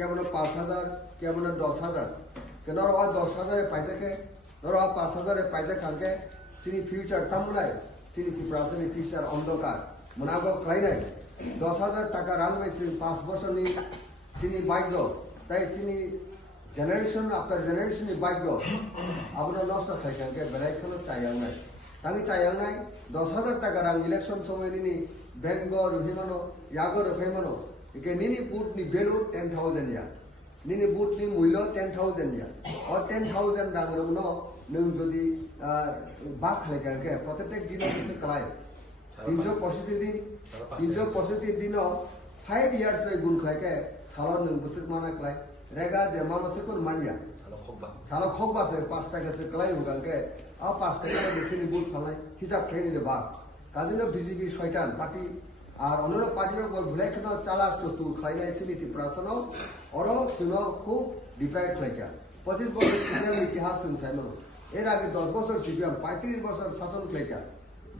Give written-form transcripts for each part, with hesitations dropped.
কেমন 5,000 কেমন 10,000 কেন 10,000 পাইজাকে ধরো 5,000 পাইজা খানকে সিনি ফিউচার তামুলাই সিনি ত্রিপুরাসিনি ফিউচার অন্ধকার মনাগো খাইনাই 10,000 টাকা রানবে 5 বছরনি সিনি ভাগ্য তাই সিনি জেনারেশন আফটার জেনারেশননি ভাগ্য আপনার নষ্ট খাইখানকে বেড়াইখনো চাইয়াংনাই আমি চাইয়াংনাই 10,000 টাকা রাং ইলেকশন সময় নিনি বেঙ্গল ভিমানো ইয়াগর ফেমানো একে নিনি বুটনি ভ্যালু 10,000 ইয়া নিনি বুটনি মূল্য 10,000 ইয়া আর 10,000 রাং রমনো নং যদি বাক খাইখানকে প্রত্যেক দিন কিছু কলাই 365 দিন 365 দিন 5 ইয়ার্স বাই গুণ খাইকে সালো নং বছর মানা কলাই रेगा जे मामा से कोन मानिया सालो खोबा से 5 টাকা से कलाई हुगांके आ 5 টাকা बेसिनि बुट फालाय हिसाब खाइनि दे बा काजिनो बीजेपी शयतान पार्टी আর অন্যান্য পার্টির ভুলাইখনো চালাক চতুর খাইনাই চিনিতি প্রাসনো অরো চুনো খুব ডিফাইট লাইকা 25 বছর সিপিএম ইতিহাস সংসাইনো এর আগে 10 বছর সিপিএম 35 বছর শাসন লাইকা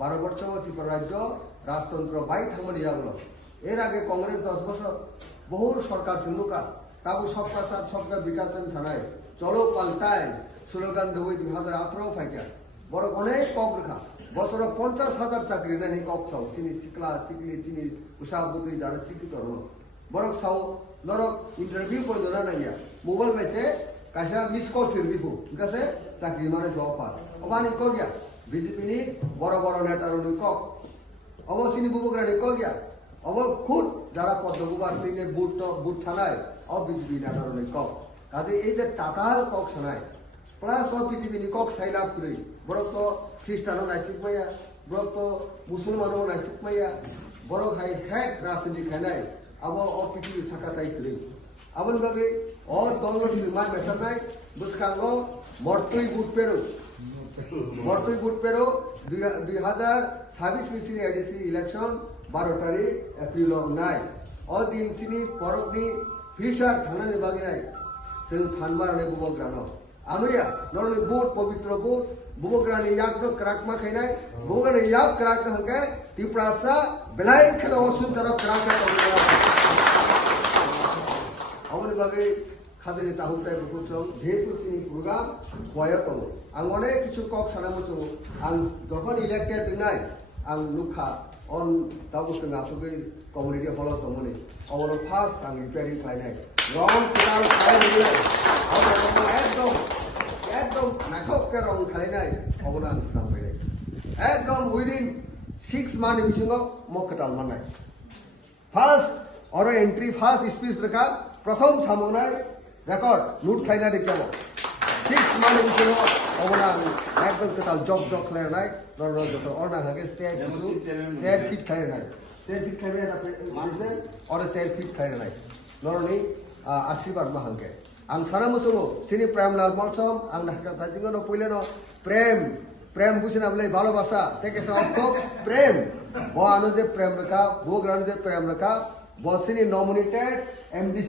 12 বছর ত্রিপুরা রাজ্য রাজতন্ত্র বাই থামনি যাগলো এর আগে কংগ্রেস 10 বছর বহু সরকার সিন্ধুকা তাবু সবকা সাথ সবকা বিকাশ সানাই চলো পাল্টায় স্লোগান দেবই 2018 ফাইকা বড় অনেক কক রেখা বছর 50,000 চাকরি নানি কক চাও চিনি শিকলা শিকলি চিনি উষাবুতি যারা শিক্ষিত হল বড় চাও লরক ইন্টারভিউ করে না নাইয়া মোবাইল মেসে কাইসা মিস কল সিরবিবু গাছে চাকরি মানে জব পা অবানি ক গিয়া বিজেপি নি বড় বড় নেতার কক অবসিনি বুবুকরানি ক গিয়া অব খুদ যারা পদ্মকুমার তিনে বুট ছানায় অব বিজেপি নেতার কক কাজে এই যে টাকাল কক ছানায় প্লাস অব বিজেপি নি কক সাইলাপ করে বড় তো খ্রিস্টানও নাইসিক মাইয়া বড় তো মুসলমানও নাইসিক মাইয়া বড় খাই হেড রাজনীতি খাইনাই আব অ পৃথিবী সাকাতাই করে আবন বাগে অ দল মান মেসানাই বুসকাঙ্গো মর্তই বুট পেরো 2026 মিসিনি এডিসি ইলেকশন 12 তারিখ এপ্রিল নাই অদিন সিনি পরবনি ফিশার থানানি বাগিনাই সে ফানবারনে বুবগ্রানো আনুয়া নরনি বুট পবিত্র বুট বুবগ্রানি ইয়াকনো ক্রাকমা খাইনাই বুবগ্রানি ইয়াক ক্রাক হকে ত্রিপুরাসা বেলাই খেলা অসুন্তর ক্রাক আমনি বাগে খাদিনি তাহুতাই বুকুচং যেহেতু সিনি প্রোগ্রাম বয়াতম আং অনেক কিছু কক সানামুচু আং যখন ইলেক্টেড নাই আং লুখা অন দাবুসং আসুগৈ কমিউনিটি হল তমনি অবর ফার্স্ট আং রিপেয়ারিং খাইনাই রং টোটাল খাইনাই একদম একদম নাখককে রং খাইনাই অবনা আং সাম বাইনাই একদম উইদিন 6 মান্থ বিসিং মকটাল মানাই ফার্স্ট और एंट्री फार्स्ट स्पीच रखा प्रथम सामनाय रेकर्ड लुट खाइना देखाबो 6 माने बिसोरो अबना एकदम टोटाल जब खालायनाय जर जत अरना हागे सेट फिट खालायनाय मानसे और सेट फिट खालायनाय नरनि आशीर्वाद मा हांगे आं साना मुसुमो सिनि प्रेमलाल मलसम आं नाका साजिंगनो पयलेनो प्रेम बुझिना बले ভালোবাসা থেকে অর্থ প্রেম ব আনো যে প্রেম রেখা ভোগ রান যে প্রেম রেখা বসিনি নমিনেটেড এমডি